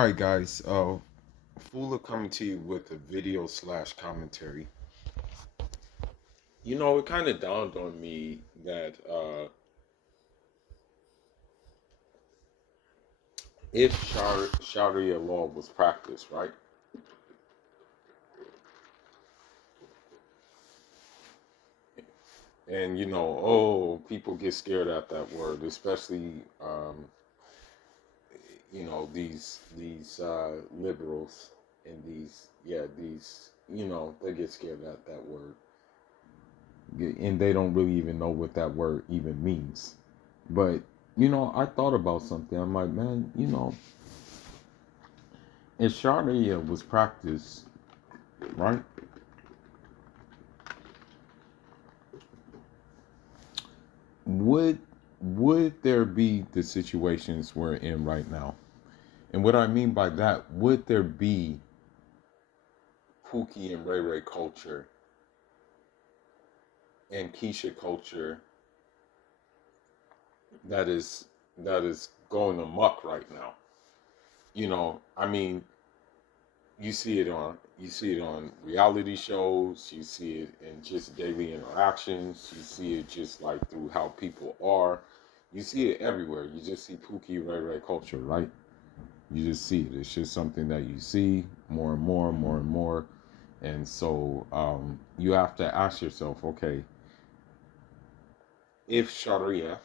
Alright guys, Fula coming to you with a video slash commentary. It kind of dawned on me that if Sharia law was practiced, right? And people get scared at that word, especially these liberals and they get scared at that word. And they don't really even know what that word even means. But I thought about something. I'm like, man, if Sharia was practiced, right? Would there be the situations we're in right now? And what I mean by that, would there be Pookie and Ray Ray culture and Keisha culture that is going amok right now? I mean, you see it on reality shows, you see it in just daily interactions, you see it just like through how people are. You see it everywhere. You just see Pookie Ray Ray culture, right? You just see it. It's just something that you see more and more and more and more. And so you have to ask yourself, okay, if Sharia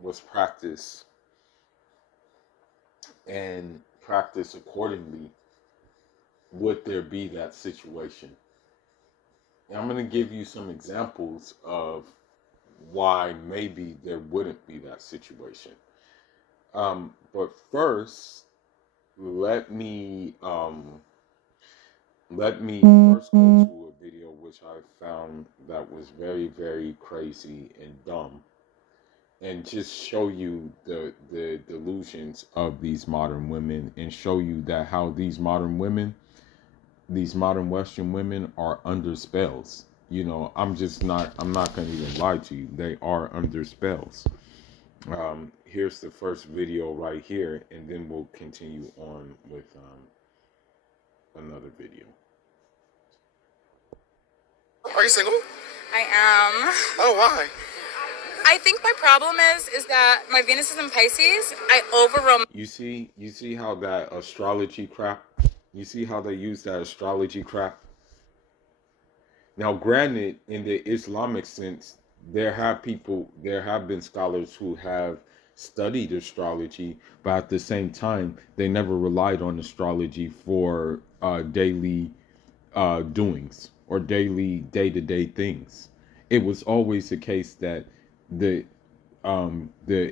was practiced and practiced accordingly, would there be that situation? And I'm going to give you some examples of why maybe there wouldn't be that situation. But first, let me first go to a video which I found that was very, very crazy and dumb, and just show you the delusions of these modern women, and show you that how these modern Western women are under spells. I'm not going to even lie to you. They are under spells. Here's the first video right here, and then we'll continue on with another video. Are you single? I am. Oh, why? I think my problem is that my Venus is in Pisces. I over You see how that astrology crap? You see how they use that astrology crap? Now, granted, in the Islamic sense, there have been scholars who have studied astrology, but at the same time, they never relied on astrology for daily doings or daily day-to-day things. It was always the case that the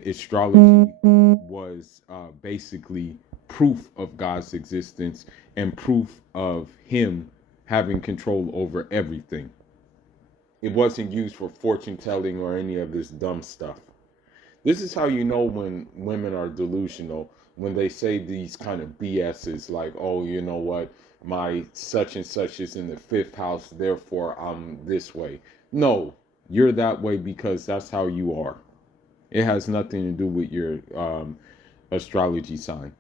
astrology was basically proof of God's existence and proof of Him having control over everything. It wasn't used for fortune telling or any of this dumb stuff. This is how you know when women are delusional, when they say these kind of BS's like, oh, you know what, my such and such is in the fifth house, therefore I'm this way. No, you're that way because that's how you are. It has nothing to do with your astrology sign.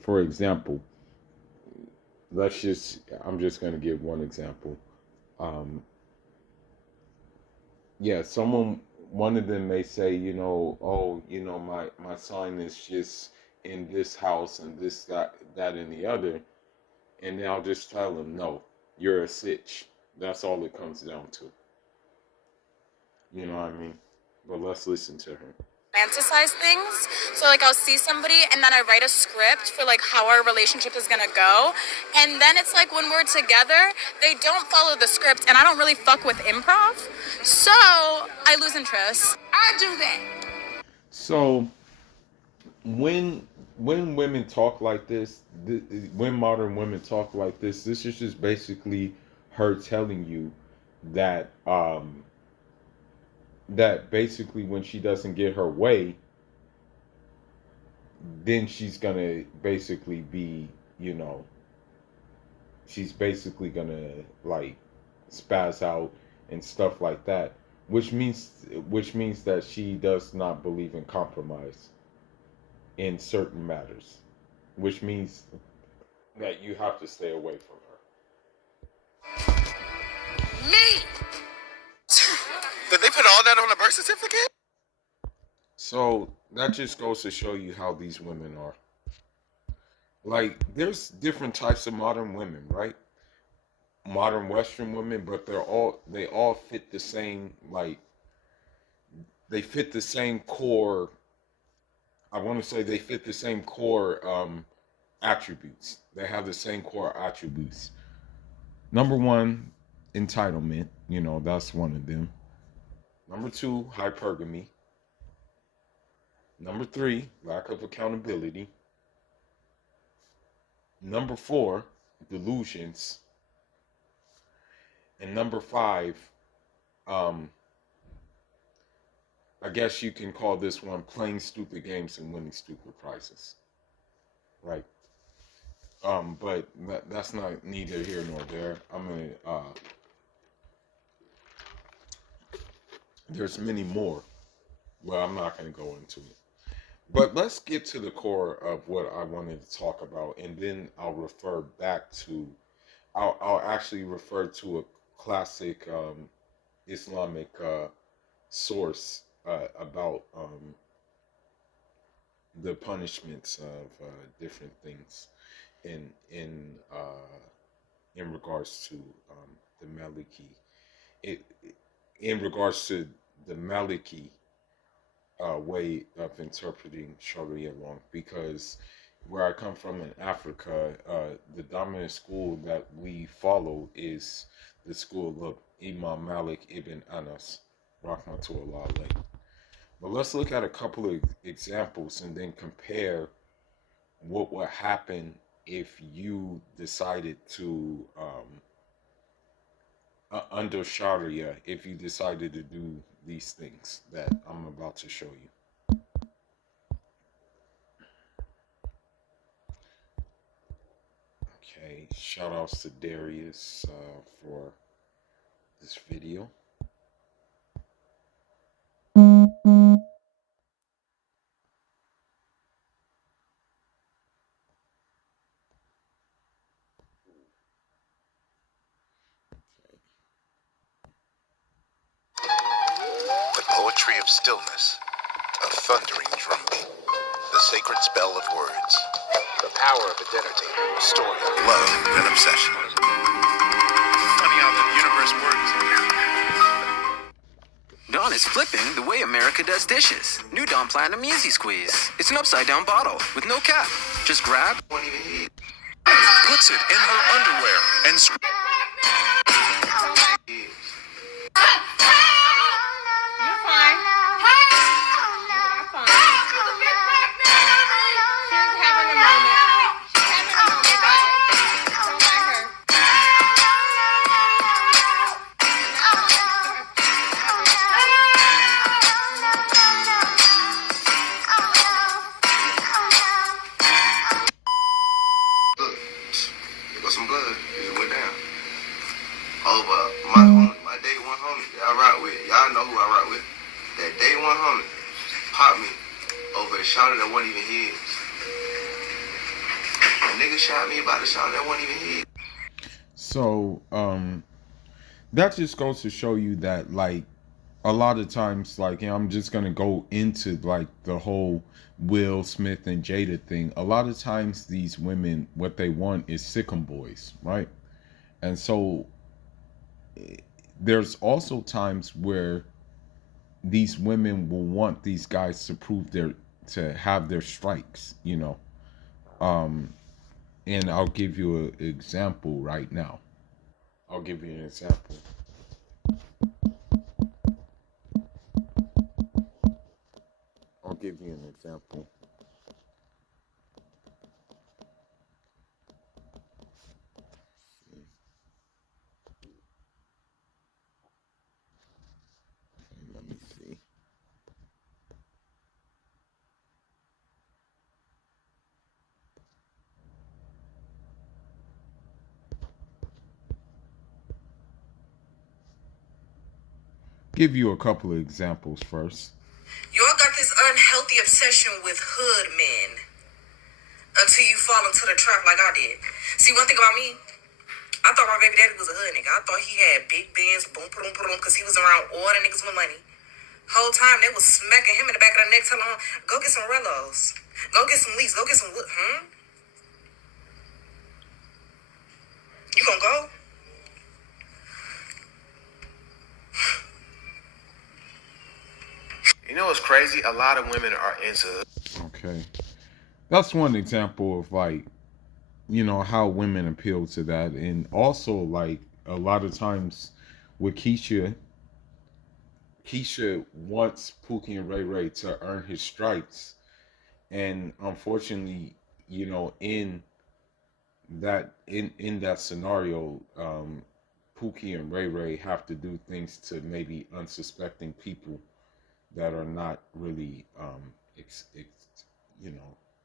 For example, I'm just going to give one example. One of them may say, my sign is just in this house and this, that, and the other. And then I'll just tell them, no, you're a sitch. That's all it comes down to. You know what I mean? But let's listen to her. Fantasize things. So like I'll see somebody and then I write a script for like how our relationship is gonna go. And then it's like when we're together, they don't follow the script and I don't really fuck with improv. So I lose interest. I do that. So when women talk like this, when modern women talk like this is just basically her telling you that that basically when she doesn't get her way, then she's gonna basically be, she's basically gonna like spaz out and stuff like that, which means that she does not believe in compromise. in certain matters, which means that you have to stay away from her. Me! Did they put all that on a birth certificate? So that just goes to show you how these women are. Like, there's different types of modern women, right? Modern Western women, but they all fit the same, like, they fit the same core. I want to say they fit the same core attributes. They have the same core attributes. Number one, entitlement. You know, that's one of them. Number two, hypergamy. Number three, lack of accountability. Number four, delusions. And number five, I guess you can call this one playing stupid games and winning stupid prizes. Right. But that's not neither here nor there. There's many more. Well, I'm not gonna go into it. But let's get to the core of what I wanted to talk about, and then I'll refer back to, I'll actually refer to a classic Islamic source about the punishments of different things in regards to the Maliki, in regards to the Maliki way of interpreting Sharia law, because where I come from in Africa, the dominant school that we follow is the school of Imam Malik ibn Anas, rahmatullah alayhi. But let's look at a couple of examples and then compare what would happen if you decided to, under Sharia, if you decided to do these things that I'm about to show you. Okay, shout outs to Darius for this video. Poetry of stillness, a thundering drumbeat, the sacred spell of words, the power of identity, story of love and obsession. Funny how the universe works. Dawn is flipping the way America does dishes. New Dawn Platinum Easy Squeeze. It's an upside down bottle with no cap. Just grab. Puts it in her underwear and shouted that wasn't even his. A nigga shot me about a shot that wasn't even his. So, that just goes to show you that, like, a lot of times, like, you know, I'm just gonna go into like the whole Will Smith and Jada thing. A lot of times, these women, what they want is sick'em boys, right? And so, there's also times where these women will want these guys to have their strikes, you know. And I'll give you an example right now. I'll give you an example. I'll give you an example. Let me see. Give you a couple of examples first. Y'all got this unhealthy the obsession with hood men until you fall into the trap like I did. See, one thing about me, I thought my baby daddy was a hood nigga. I thought he had big bands, boom, boom, boom, because he was around all the niggas with money. Whole time they was smacking him in the back of the neck, telling him, go get some Rellos. Go get some leaves. Go get some wood. You gonna go? You know what's crazy? A lot of women are into. Okay. That's one example of like, how women appeal to that. And also like a lot of times with Keisha wants Pookie and Ray Ray to earn his stripes. And unfortunately, in that scenario, Pookie and Ray Ray have to do things to maybe unsuspecting people that are not really,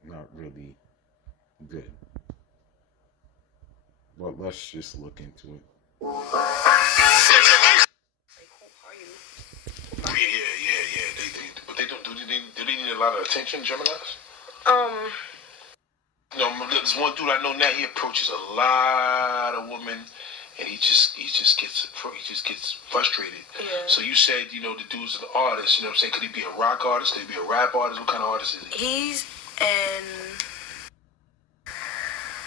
not really good. But let's just look into it. Yeah. But they don't. Do they need a lot of attention, Geminis? There's one dude I know now. He approaches a lot of women, and he just gets frustrated. Yeah. So you said the dude's an artist. You know what I'm saying? Could he be a rock artist? Could he be a rap artist? What kind of artist is he? He's an.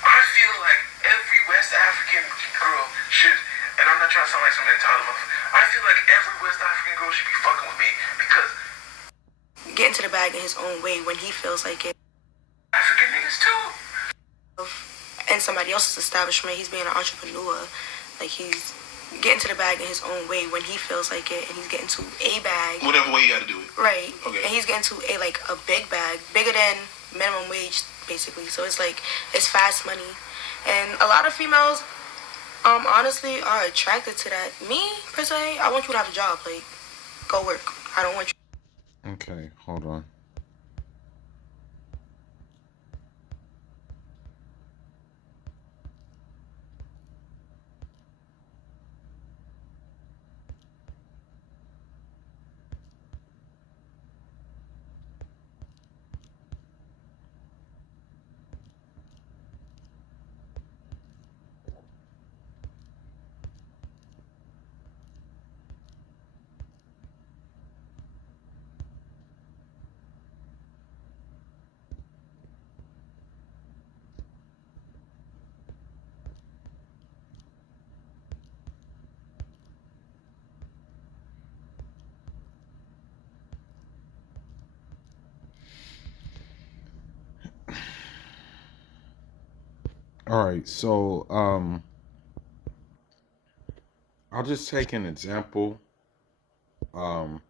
I feel like every West African girl should, and I'm not trying to sound like some entitled motherfucker, I feel like every West African girl should be fucking with me because Get into the bag in his own way when he feels like it. African niggas too. In somebody else's establishment, he's being an entrepreneur. Like he's getting to the bag in his own way when he feels like it, and he's getting to a bag. Whatever way you got to do it. Right. Okay. And he's getting to a big bag, bigger than minimum wage, basically. So it's like it's fast money, and a lot of females, honestly, are attracted to that. Me per se, I want you to have a job. Like, go work. I don't want you. Okay, hold on. All right, so I'll just take an example. I'm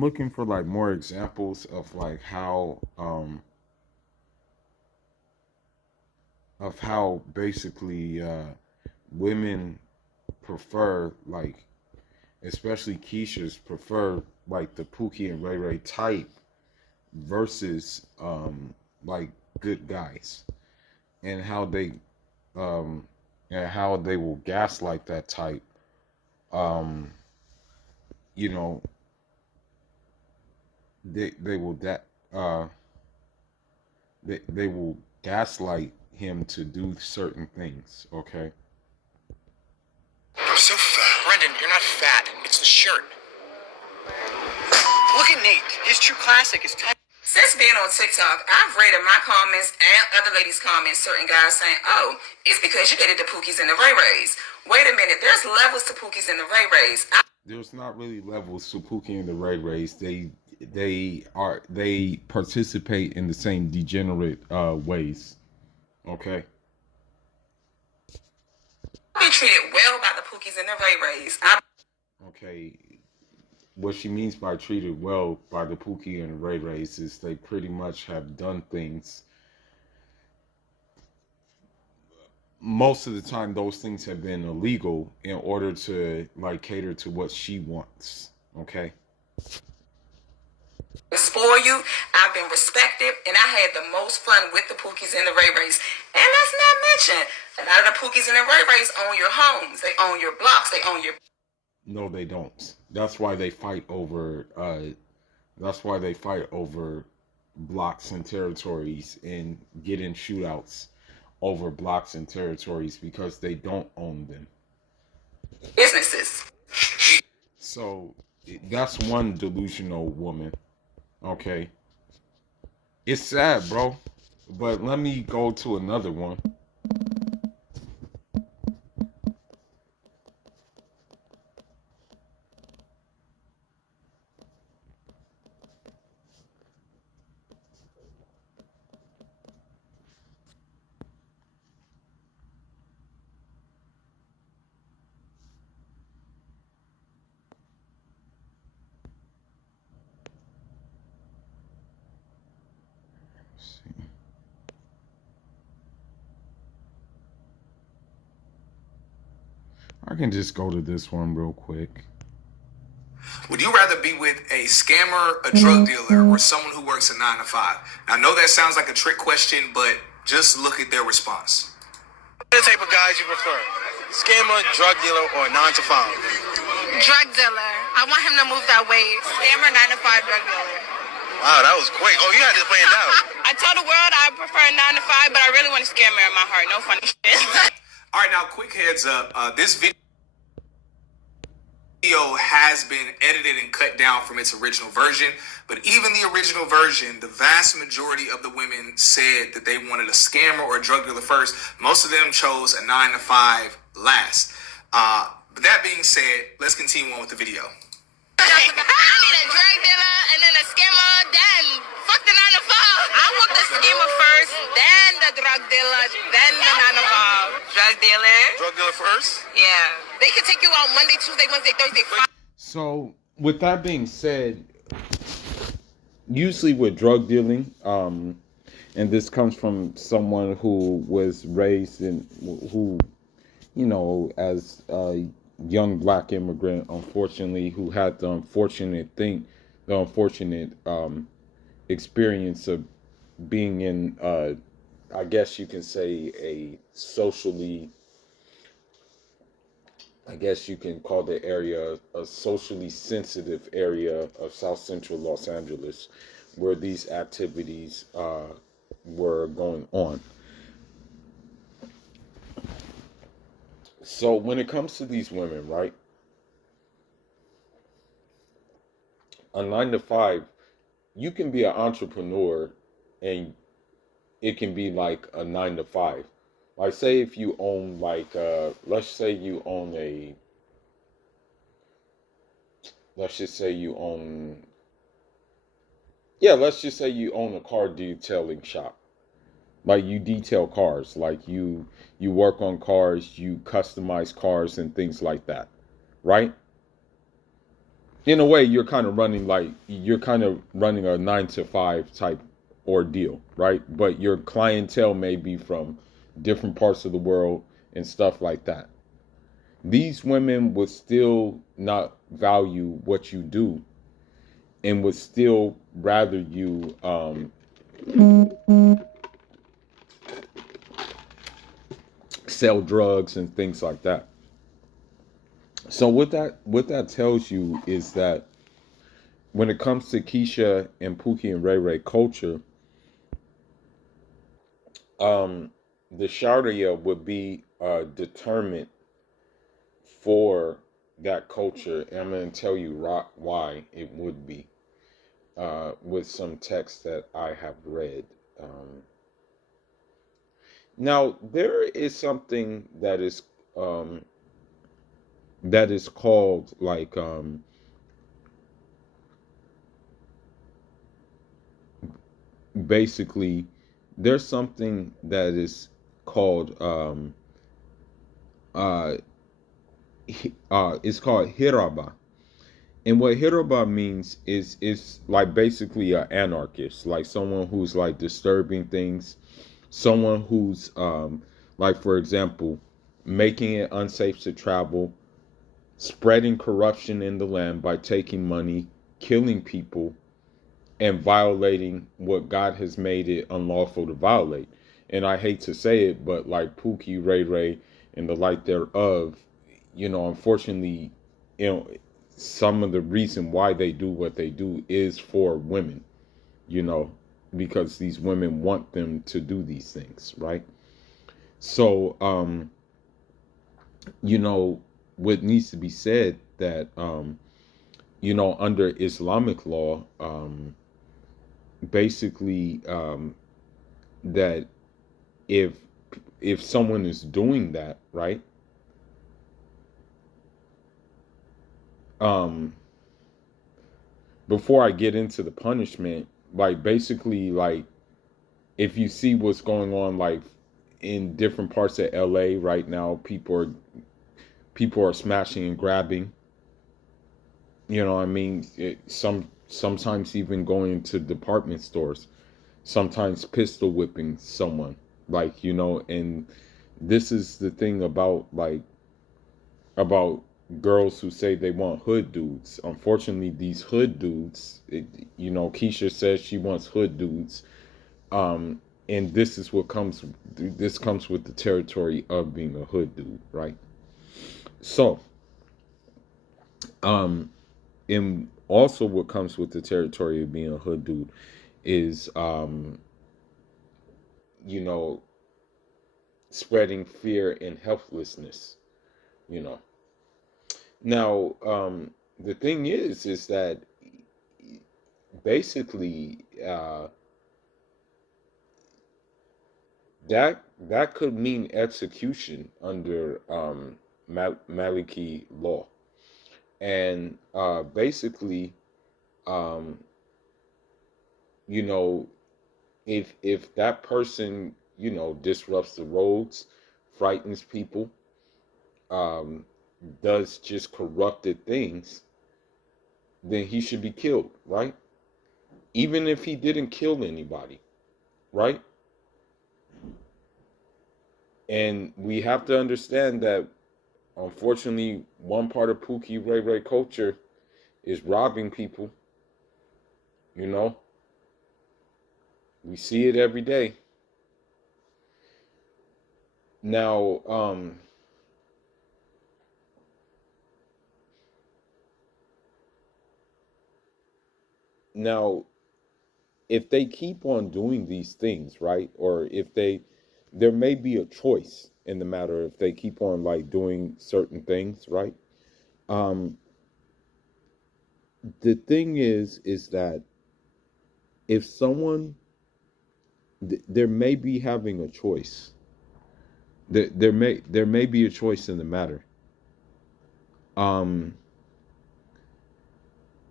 looking for like more examples of like how basically women prefer, like especially Keisha's prefer like the Pookie and Ray Ray type versus like good guys, and how they will gaslight that type. You know, they will they will gaslight him to do certain things. Okay. I'm so fat. Brendan, you're not fat. It's the shirt. Look at Nate. His true classic is tight. Since being on TikTok, I've read in my comments and other ladies' comments certain guys saying, "Oh, it's because you dated the Pookies and the Ray Rays." Wait a minute, there's levels to Pookies and the Ray Rays. There's not really levels to Pookie and the Ray Rays. They participate in the same degenerate ways. Okay. I've been treated well by the Pookies and the Ray Rays. Okay. What she means by treated well by the Pookie and the Ray Rays is they pretty much have done things. Most of the time, those things have been illegal in order to like cater to what she wants. Okay. spoil you. I've been respected, and I had the most fun with the Pookies and the Ray Rays. And that's not mentioned. A lot of the Pookies and the Ray Rays own your homes. They own your blocks. They own your... No, they don't. That's why they fight over. That's why they fight over blocks and territories and get in shootouts over blocks and territories because they don't own them. businesses. So that's one delusional woman. Okay. It's sad, bro. But let me go to another one. I can just go to this one real quick. Would you rather be with a scammer, a drug dealer, or someone who works a 9 to 5? Now, I know that sounds like a trick question, but just look at their response. What are the type of guys you prefer? Scammer, drug dealer, or 9 to 5? Drug dealer. I want him to move that way. Scammer, 9 to 5 drug dealer. Wow, that was quick. Oh, you had this planned out. I told the world I prefer 9 to 5, but I really want a scammer in my heart. No funny shit. All right, now, quick heads up. This video has been edited and cut down from its original version, but even the original version, the vast majority of the women said that they wanted a scammer or a drug dealer first. Most of them chose a 9 to 5 last. But that being said, let's continue on with the video. I need a drug dealer and then a scammer, then fuck the 9 to 5. I want the scammer first, then the drug dealer, then the 9 to 5. Drug dealer? Drug dealer first? Yeah. They can take you out Monday, Tuesday, Wednesday, Thursday, Friday. So, with that being said, usually with drug dealing, and this comes from someone who was raised in, who, you know, as a young black immigrant, unfortunately, who had the unfortunate experience of being in, I guess you can say, a socially, I guess you can call the area a socially sensitive area of South Central Los Angeles, where these activities were going on. So when it comes to these women, right? A 9 to 5, you can be an entrepreneur and it can be like a 9 to 5. Like, say if you own, like, let's say you own a, let's just say you own, let's just say you own a car detailing shop. Like, you detail cars, like you work on cars, you customize cars and things like that, right? In a way, you're kind of running a 9 to 5 type ordeal, right? But your clientele may be from different parts of the world and stuff like that. These women would still not value what you do and would still rather you sell drugs and things like that. So what that tells you is that when it comes to Keisha and Pookie and Ray Ray culture, the sharia would be determined for that culture, and I'm going to tell you why it would be with some text that I have read. Now, there is something that is called, like, basically, there's something that is called it's called Hiraba. And what Hiraba means is like basically an anarchist, like someone who's like disturbing things, someone who's like, for example, making it unsafe to travel, spreading corruption in the land by taking money, killing people, and violating what God has made it unlawful to violate. And I hate to say it, but like Pookie, Ray Ray, and the like thereof, unfortunately, you know, some of the reason why they do what they do is for women, you know, because these women want them to do these things, right? So, what needs to be said that, under Islamic law, basically, that if someone is doing that, right, before I get into the punishment, like basically, like if you see what's going on, like in different parts of LA right now, people are smashing and grabbing. You know what I mean? Sometimes even going to department stores, sometimes pistol whipping someone, like, and this is the thing about girls who say they want hood dudes. Unfortunately, these hood dudes, Keisha says she wants hood dudes. And this comes with the territory of being a hood dude, right? So, and also what comes with the territory of being a hood dude is, spreading fear and helplessness, Now, the thing is that basically, that could mean execution under Maliki law, and basically, if that person disrupts the roads, frightens people, does just corrupted things, then he should be killed, right? Even if he didn't kill anybody, right? And we have to understand that, unfortunately, one part of Pookie Ray Ray culture is robbing people. We see it every day. Now, if they keep on doing these things, right? Or there may be a choice in the matter if they keep on like doing certain things, right? The thing is that if someone, there may be having a choice. There may be a choice in the matter.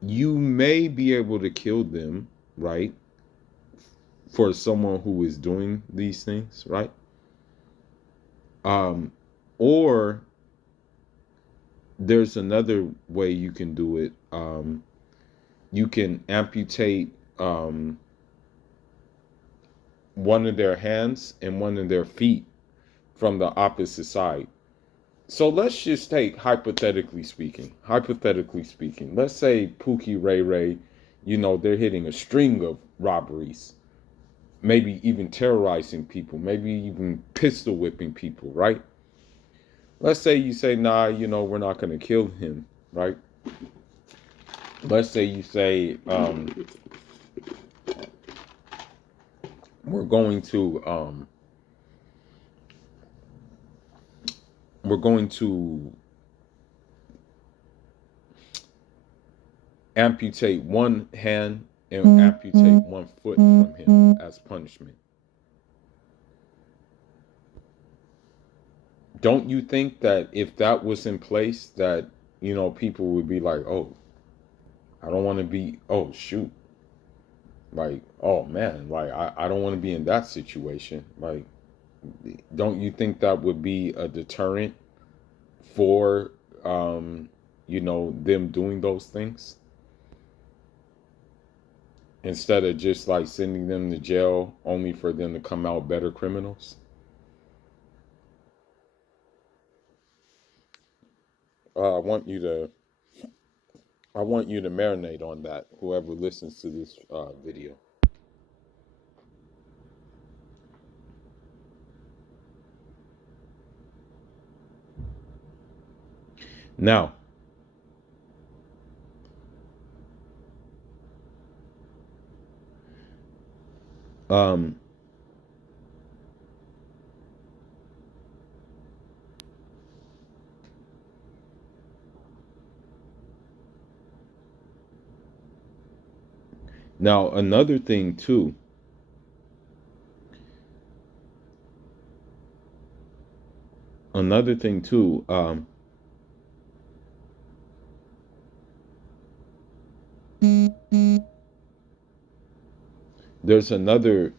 You may be able to kill them, right? For someone who is doing these things, right? Or there's another way you can do it. You can amputate one of their hands and one of their feet from the opposite side. So let's just take hypothetically speaking, let's say Pookie Ray Ray, they're hitting a string of robberies, maybe even terrorizing people, maybe even pistol whipping people, right? Let's say you say, nah, we're not going to kill him, right? Let's say you say, we're going to amputate one hand and amputate one foot from him as punishment. Don't you think that if that was in place, that, people would be like, oh, I don't want to be, oh, shoot. Like, oh, man, like, I don't want to be in that situation. Like, don't you think that would be a deterrent for, them doing those things? Instead of just, like, sending them to jail only for them to come out better criminals? I want you to I want you to marinate on that, whoever listens to this video. Now, um, now another thing too. Another thing too. There's another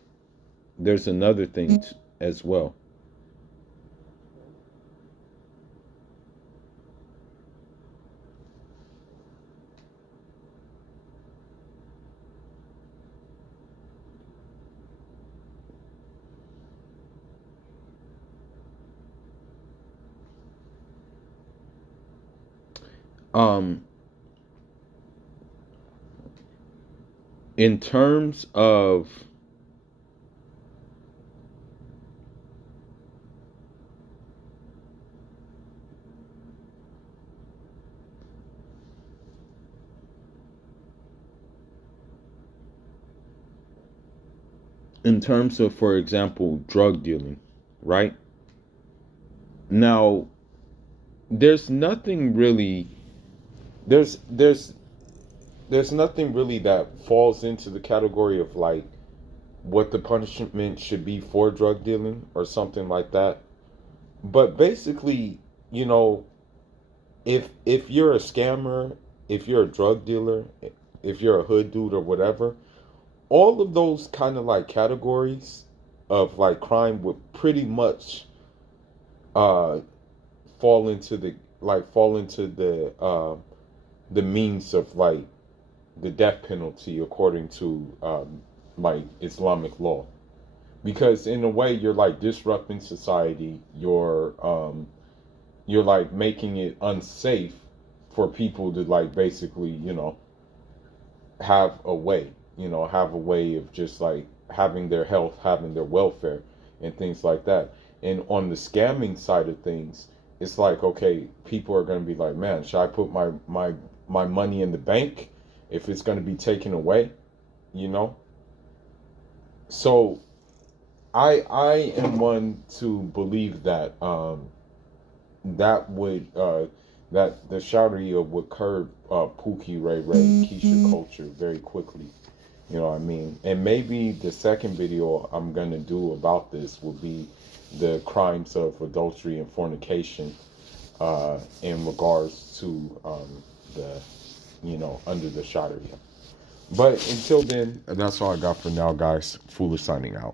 thing as well. Um, in terms of for example, drug dealing, right? Now, there's nothing really there's nothing really that falls into the category of like what the punishment should be for drug dealing or something like that. But basically, you know, if you're a scammer, if you're a drug dealer, if you're a hood dude or whatever, all of those kind of like categories of like crime would pretty much uh fall into the means of like the death penalty according to like Islamic law, because in a way you're like disrupting society, you're like making it unsafe for people to like basically, you know, have a way, have a way of just like having their health, having their welfare and things like that. And on the scamming side of things, it's like, okay, people are going to be like, man, should I put my money in the bank if it's going to be taken away, you know? So I am one to believe that that would that the sharia would curb pookie, ray, Keisha culture very quickly. You know what I mean? And maybe the second video I'm gonna do about this will be the crimes of adultery and fornication in regards to the, under the sharia. But until then, that's all I got for now, guys. Foolish signing out.